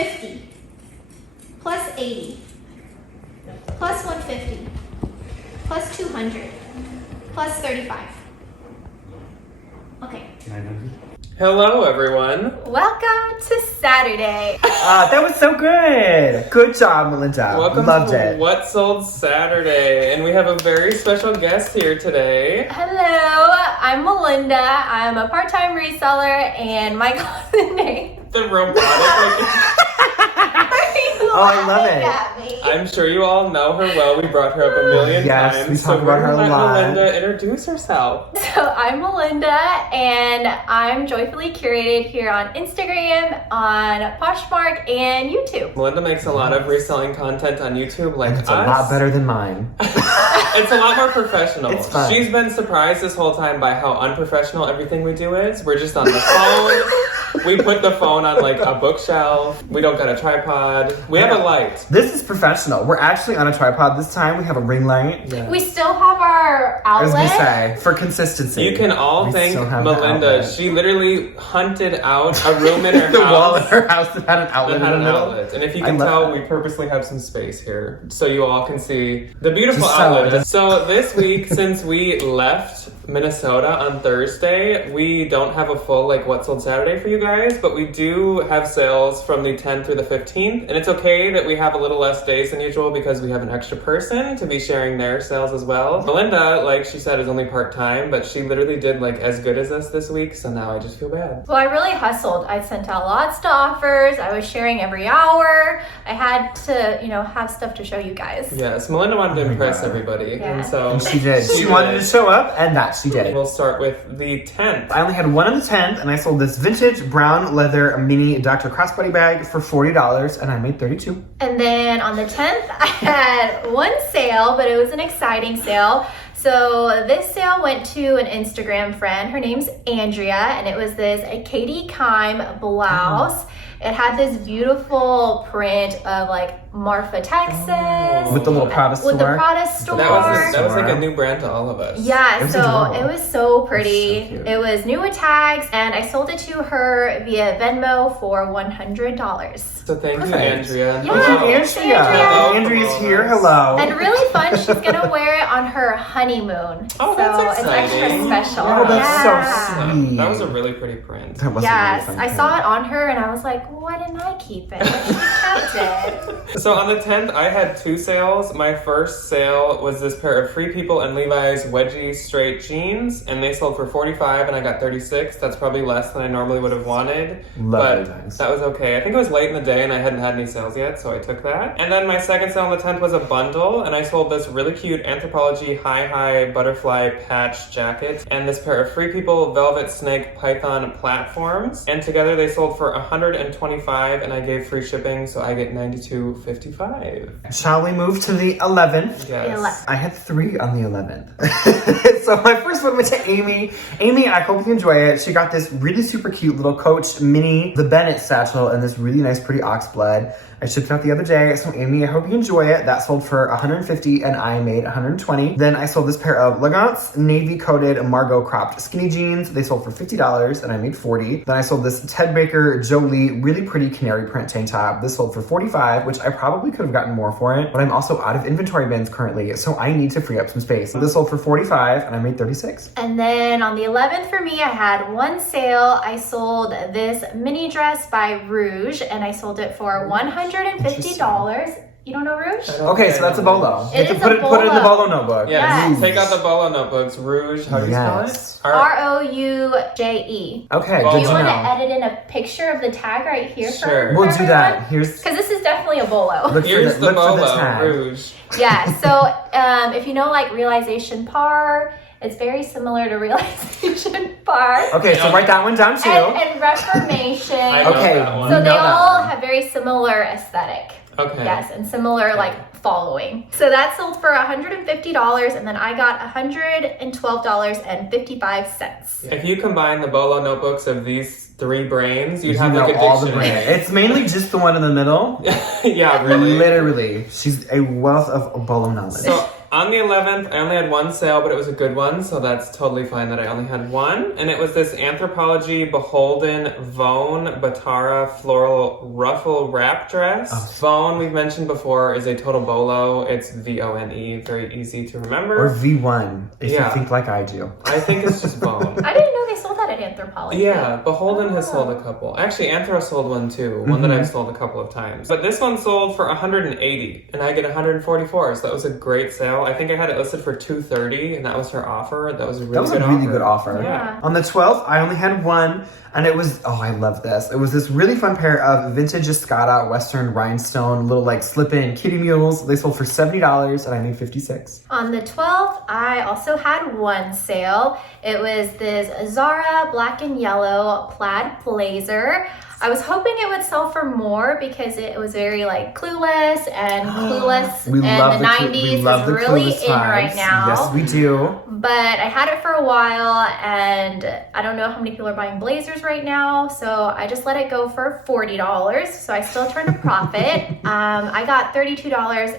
50 plus 80 plus 150 plus 200 plus 35. Okay. Hello, everyone. Welcome to Saturday. That was so good. Good job, Melinda. Welcome Loved to it. What Sold Saturday, and we have a very special guest here today. Hello, I'm Melinda. I'm a part-time reseller, and my cousin name. The robotic. Oh, I love it. I'm sure you all know her well. We brought her up a million Yes, times. we talk about her a let lot. Melinda introduce herself. So I'm Melinda, and I'm joyfully curated here on Instagram, on Poshmark, and YouTube. Melinda makes a lot of reselling content on YouTube like It's us. a lot better than mine. It's a lot more professional. It's fun. She's been surprised this whole time by how unprofessional everything we do is. We're just on the phone. We put the phone on like a bookshelf. We don't got a tripod. We have a light. This is professional. We're actually on a tripod this time. We have a ring light. Yeah. We still have our I was outlet. gonna say, for consistency. You can all we thank still have the Melinda. outlet. She literally hunted out a room in her the house. wall in her house that had an outlet That had in an the middle. outlet. And if you I can love tell, that. we purposely have some space here so you all can see the beautiful Just so outlet. it- So this week, since we left Minnesota on Thursday, we don't have a full like What Sold Saturday for you guys, but we do have sales from the 10th through the 15th. And it's okay that we have a little less days than usual because we have an extra person to be sharing their sales as well. Melinda, like she said, is only part-time, but she literally did like as good as us this week, so now I just feel bad. Well, I really hustled. I sent out lots of offers. I was sharing every hour. I had to, have stuff to show you guys. Yes, Melinda wanted to Oh my impress God. everybody, Yeah. and so And she did. She wanted to show up, and that she did. We'll start with the 10th. I only had one on the 10th, and I sold this vintage brown leather mini Dr. Crossbody bag for $40, and I made $32. And then on the 10th, I had one sale, but it was an exciting sale. So this sale went to an Instagram friend. Her name's Andrea, and it was this Katie Kime blouse. It had this beautiful print of like Marfa, Texas. With the little Prada store. With the Prada store. That was like a new brand to all of us. Yeah, It was so adorable. it was so pretty. It's so cute. It was new with tags, and I sold it to her via Venmo for $100. So thank you, Perfect. Andrea. Yeah. Thank you, Andrea. Andrea. Hello. Andrea's here. Hello. And really fun, she's gonna wear it on her honeymoon. Oh, so that's it's extra exciting. special. Oh, that's so Yeah. sweet. That was a really pretty print. That was a Yes, really fun I saw it on her and I was like, why didn't I keep it? She kept it. So on the 10th, I had two sales. My first sale was this pair of Free People and Levi's wedgie straight jeans, and they sold for $45, and I got $36. That's probably less than I normally would have wanted, Love but Levi's. that was okay. I think it was late in the day, and I hadn't had any sales yet, so I took that. And then my second sale on the 10th was a bundle, and I sold this really cute Anthropologie high butterfly patch jacket, and this pair of Free People velvet snake python platforms, and together they sold for $125, and I gave free shipping, so I get $92.55. Shall we move to the 11th? Yes. I had 3 on the 11th. So my first one went to Amy. Amy, I hope you enjoy it. She got this really super cute little Coach mini, the Bennett satchel, and this really nice pretty oxblood. I shipped it out the other day. So Amy, I hope you enjoy it. That sold for $150 and I made $120. Then I sold this pair of Legance navy coated Margot cropped skinny jeans. They sold for $50 and I made $40. Then I sold this Ted Baker Jolie really pretty canary print tank top. This sold for $45, which I probably could have gotten more for it, but I'm also out of inventory bins currently, so I need to free up some space. So this sold for $45 and I made $36. And then on the 11th for me, I had one sale. I sold this mini dress by Rouge, and I sold it for $150. You don't know Rouge? Okay, so that's a bolo. It You is can a put it in the bolo. bolo notebook. Yes. Yes. Take out the bolo notebooks. Rouge. How do you Yes. spell it? Rouje. Okay, Bolo. good You to want to know. edit in a picture of the tag right here Sure. for We'll do that. Here's Because this is definitely a bolo. look Here's for the look for the bolo. tag. Rouge. Yeah, so if you know like Realization Par, it's very similar to Realization Par. Okay, so write that one down too. And Reformation. I know Okay, that one. So You they know that all one. have very similar aesthetic. Okay. Yes, and similar like following. So that sold for $150, and then I got $112.55. If you combine the bolo notebooks of these three brains, you'd You have know like a all the dictionary. brands. It's mainly just the one in the middle. Yeah, really. Literally, she's a wealth of bolo knowledge. So On the 11th, I only had one sale, but it was a good one, so that's totally fine that I only had one. And it was this Anthropologie Beholden Vone Batara Floral Ruffle Wrap Dress. Vone, we've mentioned before, is a total bolo. It's V-O-N-E, very easy to remember. Or V1, if you Yeah. think like I do. I think it's just Vone. I didn't know they sold that at Anthropologie. Yeah, Beholden has sold a couple. Actually, Anthro sold one too, one that I've sold a couple of times. But this one sold for $180, and I get $144, so that was a great sale. I think I had it listed for $230, and that was her offer. That was a really good offer. Yeah. On the 12th, I only had one, and it was, oh, I love this. It was this really fun pair of vintage Escada Western rhinestone little like slip-in kitty mules. They sold for $70, and I made 56. On the 12th, I also had one sale. It was this Zara black and yellow plaid blazer. I was hoping it would sell for more because it was very like Clueless and Clueless We in love the 90s the is really Clueless in right vibes. now. Yes, we do. But I had it for a while and I don't know how many people are buying blazers right now. So I just let it go for $40. So I still turned a profit. I got $32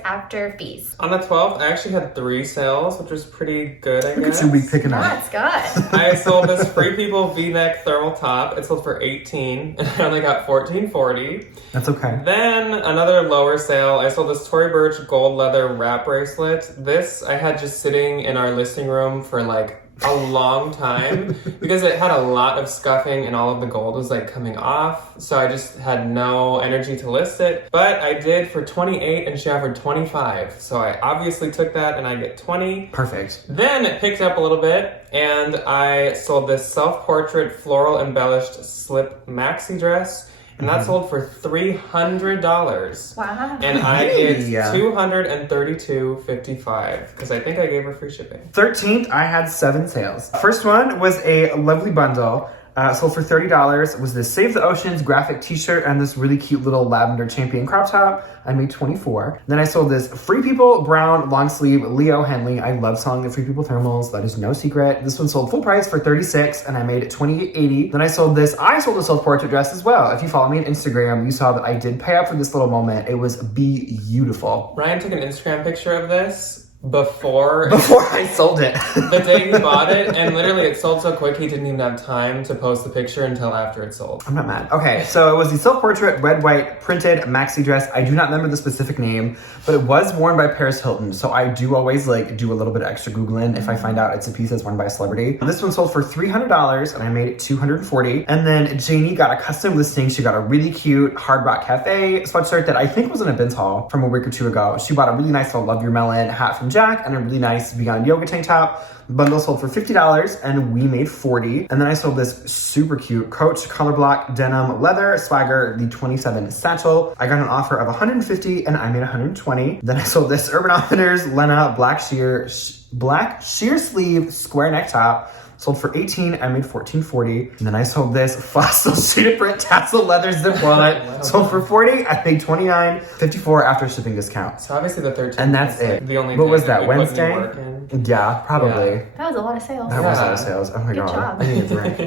after fees. On the 12th, I actually had 3 sales, which was pretty good, I Look guess. at you, we picking up. That's good. I sold this Free People V-neck thermal top. It sold for $18, and I only got $14.40. That's okay. Then another lower sale. I sold this Tory Burch gold leather wrap bracelet. This I had just sitting in our listing room for like a long time because it had a lot of scuffing and all of the gold was like coming off. So I just had no energy to list it. But I did for $28 and she offered $25. So I obviously took that and I get $20. Perfect. Then it picked up a little bit and I sold this self-portrait floral embellished slip maxi dress. And that sold for $300. Wow. And I get Hey. $232.55 because I think I gave her free shipping. 13th, I had 7 sales. First one was a lovely bundle. Sold for $30. It was this Save the Oceans graphic t-shirt and this really cute little lavender champion crop top. I made $24. Then I sold this Free People brown long sleeve Leo Henley. I love selling the Free People thermals. That is no secret. This one sold full price for $36 and I made it $28.80. Then I sold a self-portrait dress as well. If you follow me on Instagram, you saw that I did pay up for this little moment. It was beautiful. Ryan took an Instagram picture of this before I sold it. the day he bought it, and literally it sold so quick he didn't even have time to post the picture until after it sold. I'm not mad. Okay, so it was the self-portrait red white printed maxi dress. I do not remember the specific name, but it was worn by Paris Hilton. So I do always like do a little bit of extra Googling if I find out it's a piece that's worn by a celebrity. This one sold for $300 and I made it $240. And then Janie got a custom listing. She got a really cute Hard Rock Cafe sweatshirt that I think was in a Ben's haul from a week or two ago. She bought a really nice little Love Your Melon hat from Jack and a really nice Beyond Yoga tank top. The bundle sold for $50 and we made $40. And then I sold this super cute Coach color block denim leather swagger, the 27 satchel. I got an offer of $150 and I made $120. Then I sold this Urban Outfitters Lena black sheer sleeve square neck top. Sold for $18, I made $14.40. And then I sold this Fossil Sheet Print Tassel Leather Zip Wallet. Sold for $40, I paid $29.54 after shipping discount. So obviously the 13th. And that's is it. The only What day was we that, put new Wednesday? work in. Yeah, probably. Yeah. That was a lot of sales. That was Yeah. all sales. Oh my Good god. job. I need a drink.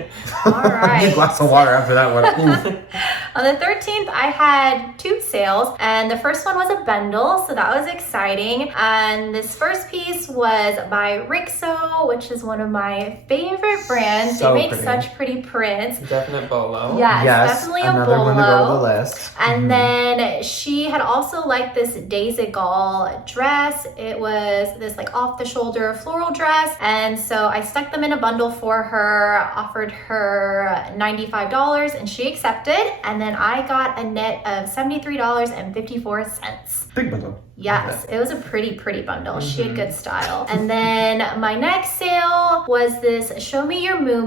All I need a right. glass of water after that one. Ooh. On the 13th, I had 2 sales, and the first one was a bundle, so that was exciting. And this first piece was by Rixo, which is one of my favorite brands. So they make pretty. such pretty prints. Definite bolo. Yes, Yes, definitely a another bolo. one to go to the list. And then she had also liked this Daisy Gall dress. It was this like off the shoulder floral dress. And so I stuck them in a bundle for her, offered her $95 and she accepted. And then I got a net of $73.54. Big bundle. Yes, it was a pretty bundle. She had good style. And then my next sale was this Show Me Your Moo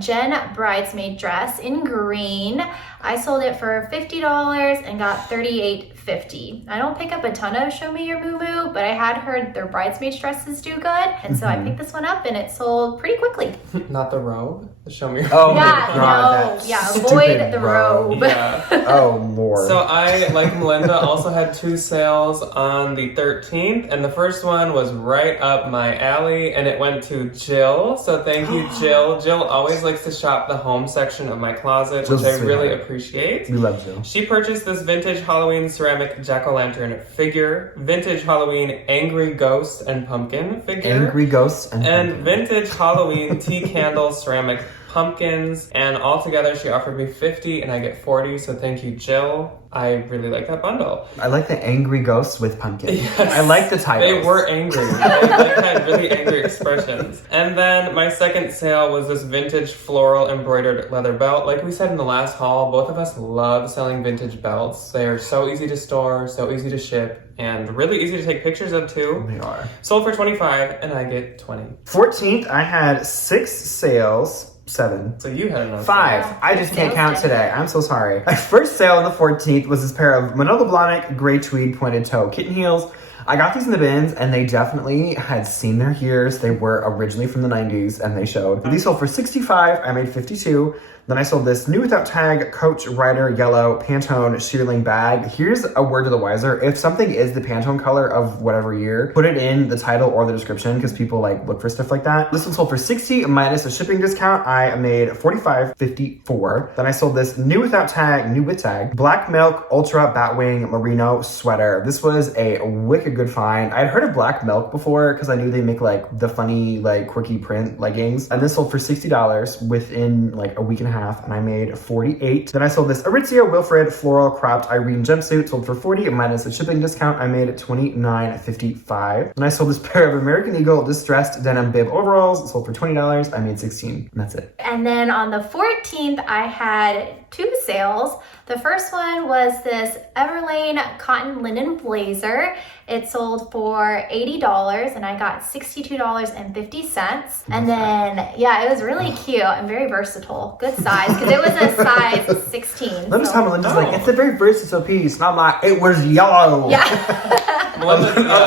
Jen bridesmaid dress in green. I sold it for $50 and got $38.50. I don't pick up a ton of Show Me Your Moo, but I had heard their bridesmaid dresses do good. And so I picked this one up and it sold pretty quickly. Not the robe. The show me. Oh Yeah, my god. no, that yeah, stupid avoid the robe. Yeah. Oh lord. So I, like Melinda, also had 2 sales. on the 13th, and the first one was right up my alley, and it went to Jill. So thank you, Jill. Jill always likes to shop the home section of my closet, which I really appreciate. We love Jill. She purchased this vintage Halloween ceramic jack-o'-lantern figure, vintage Halloween angry ghost and pumpkin figure, Angry ghosts and vintage Halloween tea candle ceramic pumpkins, and all together she offered me 50 and I get 40, so thank you, Jill. I really like that bundle. I like the angry ghosts with pumpkin. Yes. I like the titles. They were angry. They had really angry expressions. And then my second sale was this vintage floral embroidered leather belt. Like we said in the last haul, both of us love selling vintage belts. They are so easy to store, so easy to ship, and really easy to take pictures of too. They are. Sold for 25 and I get 20. 14th, I had 6 sales. 7. So you had enough. 5. Yeah, I just can't count sales today. I'm so sorry. My first sale on the 14th was this pair of Manolo Blahnik gray tweed pointed toe kitten heels. I got these in the bins, and they definitely had seen their years. They were originally from the 90s, and they showed. These sold for 65. I made 52. Then I sold this new without tag Coach Rider yellow Pantone shearling bag. Here's a word to the wiser. If something is the Pantone color of whatever year, put it in the title or the description because people like look for stuff like that. This one sold for 60 minus a shipping discount. I made 45.54. Then I sold this new without tag, new with tag, Black Milk Ultra Batwing Merino sweater. This was a wicked good find. I'd heard of Black Milk before because I knew they make like the funny like quirky print leggings. And this sold for $60 within like a week and a half, and I made 48. Then I sold this Aritzia Wilfred floral cropped Irene jumpsuit, sold for 40 minus a shipping discount. I made $29.55. Then I sold this pair of American Eagle distressed denim bib overalls, sold for $20. I made 16, and that's it. And then on the 14th, I had 2 sales. The first one was this Everlane cotton linen blazer. It sold for $80 and I got $62.50. And then, yeah, it was really cute and very versatile. Good size, because it was a size 16. Notice how Melinda's like, it's a very versatile piece. And I'm like, it was yellow. Yeah. a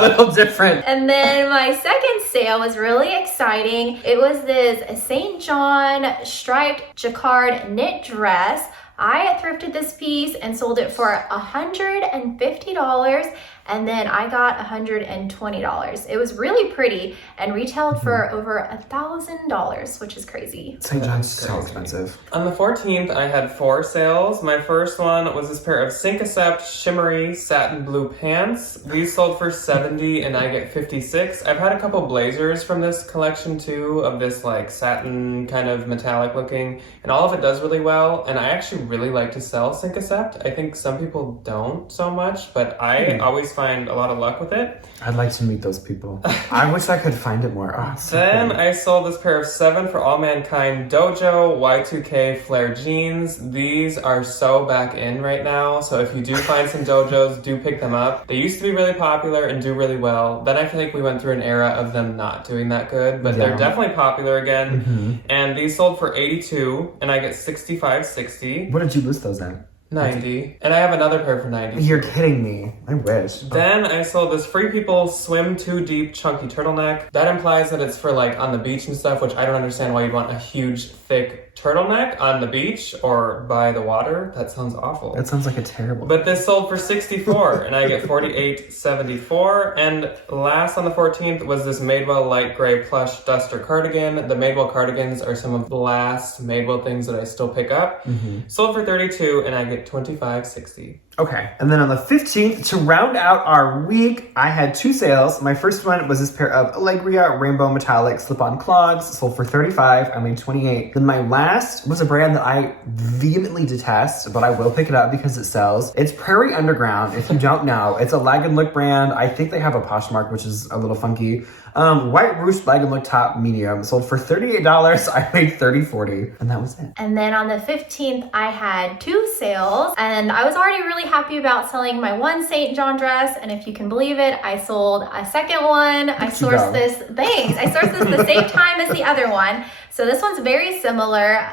little different. And then my second sale was really exciting. It was this St. John striped jacquard knit dress. I thrifted this piece and sold it for $150, and then I got $120. It was really pretty and retailed for over $1,000, which is crazy. St. John's so expensive. On the 14th, I had 4 sales. My first one was this pair of Sync-Acept shimmery satin blue pants. These sold for $70 and I get $56. I've had a couple blazers from this collection too, of this like satin kind of metallic looking, and all of it does really well, and I actually really like to sell Sync-Acept. I think some people don't so much, but I always find a lot of luck with it. I'd like to meet those people. I wish I could find it more. Oh, so Then pretty. I sold this pair of 7 for All Mankind Dojo Y2K flare jeans. These are so back in right now, so if you do find some dojos, do pick them up. They used to be really popular and do really well. Then I feel like we went through an era of them not doing that good, but they're definitely popular again. And these sold for $82 and I get $65.60. What did you list those at? $90. And I have another pair for $90. You're kidding me. I wish. Then I sold this Free People Swim Too Deep chunky turtleneck. That implies that it's for like on the beach and stuff, which I don't understand why you'd want a huge, thick turtleneck on the beach or by the water. That sounds awful. That sounds like a terrible. But this sold for $64 and I get $48.74. And last on the 14th was this Madewell light gray plush duster cardigan. The Madewell cardigans are some of the last Madewell things that I still pick up. Sold for $32 and I get $25.60. Okay. And then on the 15th, to round out our week, I had 2 sales. My first one was this pair of Allegria Rainbow Metallic slip-on clogs, sold for $35. I made $28. Then my last was a brand that I vehemently detest, but I will pick it up because it sells. It's Prairie Underground. If you don't know, it's a lag and look brand. I think they have a Poshmark, which is a little funky. White ruched lag and look top medium, sold for $38. I made $30.40, and that was it. And then on the 15th, I had 2 sales, and I was already really happy about selling my one St. John dress, and if you can believe it, I sold a second one. I sourced this the same time as the other one. So this one's very similar.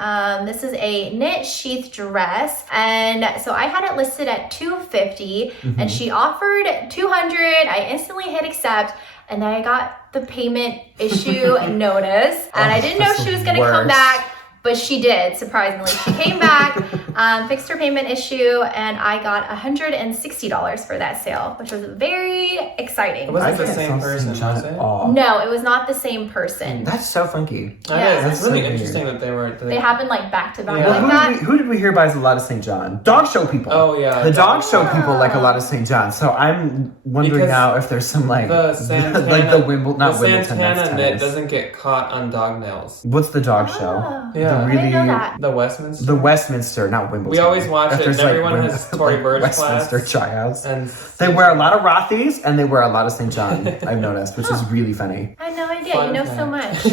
This is a knit sheath dress, and so I had it listed at $250, and she offered $200. I instantly hit accept, and then I got the payment issue notice, and I didn't know she was gonna come back, but she did, surprisingly. She came back. Fixed her payment issue, and I got $160 for that sale, which was very exciting. It wasn't the can't same sell person, St. John was at it? all. No, it was not the same person. That's so funky. Yeah. It's really so weird. interesting that they were. They happened like back to back Yeah. like Well, that. who did we hear buys a lot of St. John? Dog show people. Oh, yeah. The dog show people like a lot of St. John. So I'm wondering Because now if there's some like The Santana, like the Wimbledon, not the Wimbledon. Santana that's knit tennis. doesn't get caught on dog nails. What's the dog show? Oh, Yeah. I didn't know that. The Westminster. The Westminster, not Wimbledon. We always watch If it, there's, and everyone has Tory Burch Westminster flats. tryouts. And They wear a lot of Rothy's and they wear a lot of St. John. I've noticed, which is really funny. I had no idea. Fun You know fact. so much.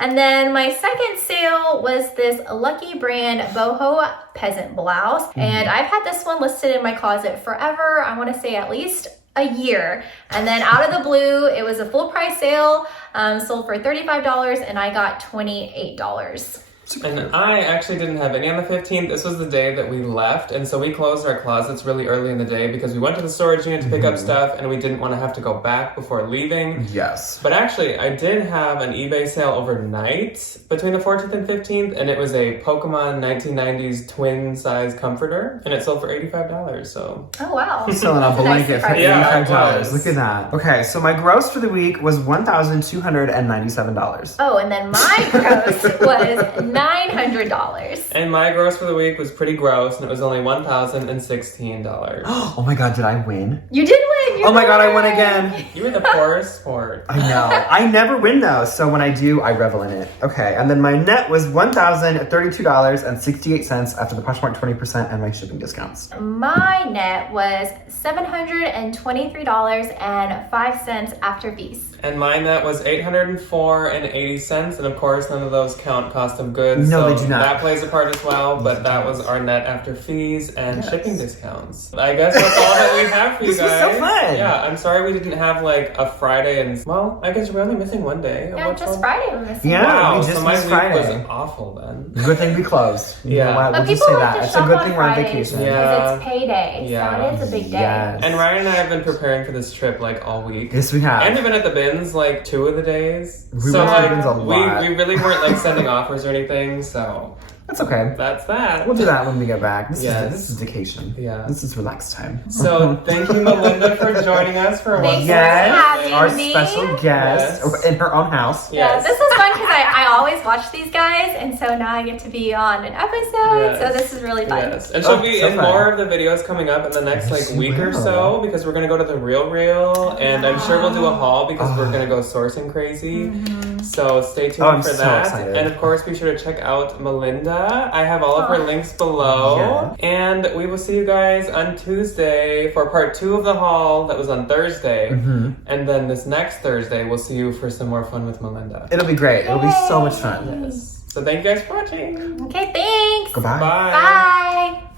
And then my second sale was this Lucky Brand boho peasant blouse. And I've had this one listed in my closet forever. I want to say at least a year. And then out of the blue, it was a full price sale, sold for $35, and I got $28. And I actually didn't have any on the 15th. This was the day that we left, and so we closed our closets really early in the day because we went to the storage unit to pick up stuff, and we didn't want to have to go back before leaving. Yes. But actually, I did have an eBay sale overnight between the 14th and 15th, and it was a Pokemon 1990s twin size comforter, and it sold for $85. So Oh, wow. He's selling a That's a nice blanket for surprise. Yeah, it $85. was. Look at that. Okay, so my gross for the week was $1,297. Oh, and then my gross was $900. and my gross for the week was pretty gross, and it was only $1,016. Oh my god, did I win? You did win. You Oh my god, I won won. again. You were the poorest sport. I know. I never win though, so when I do, I revel in it. Okay, and then my net was $1,032.68 after the Poshmark 20% and my shipping discounts. My net was $723.05 after fees. And my net was $804.80, and of course, none of those count cost of goods. No, so they do not. That plays a part as well, but that was our net after fees and shipping discounts. I guess that's all that we have for you This was guys. so fun. Yeah, I'm sorry we didn't have like a Friday and well, I guess we're only missing one day. of Yeah, what's just on- Friday we're missing. Yeah. Wow, we just so my missed week Friday. was awful then. Good thing we closed. You Yeah. know what? But We'll just people say like that. to It's a shop good on thing we're on Fridays vacation. Yeah. because it's payday, Yeah. so it is a big day. Yes. And Ryan and I have been preparing for this trip like all week. Yes, we have. And we've been at the bins like 2 of the days. We so went to the like, bins a lot. we really weren't like sending offers or anything, so That's okay. that's that. We'll do that when we get back. Yes. This is vacation. Yeah. This is relaxed time. So thank you, Melinda, for joining us for one. Thanks for Yes, having our me. special guest Yes. in her own house. Yeah, Yes. this is fun because I always watch these guys, and so now I get to be on an episode, Yes. so this is really fun. Yes, and she'll Oh, be so in fun. more of the videos coming up in the next Yes, like week or will. so because we're gonna go to the Real, and I'm sure we'll do a haul because we're Oh. gonna go sourcing crazy. So stay tuned Oh, I'm for so that, excited. and of course be sure to check out Melinda. I have all of her links below, and we will see you guys on Tuesday for part 2 of the haul that was on Thursday, and then this next Thursday we'll see you for some more fun with Melinda. It'll be great. It'll be so much fun. Yes. So thank you guys for watching. Okay, thanks. Goodbye. Bye. Bye.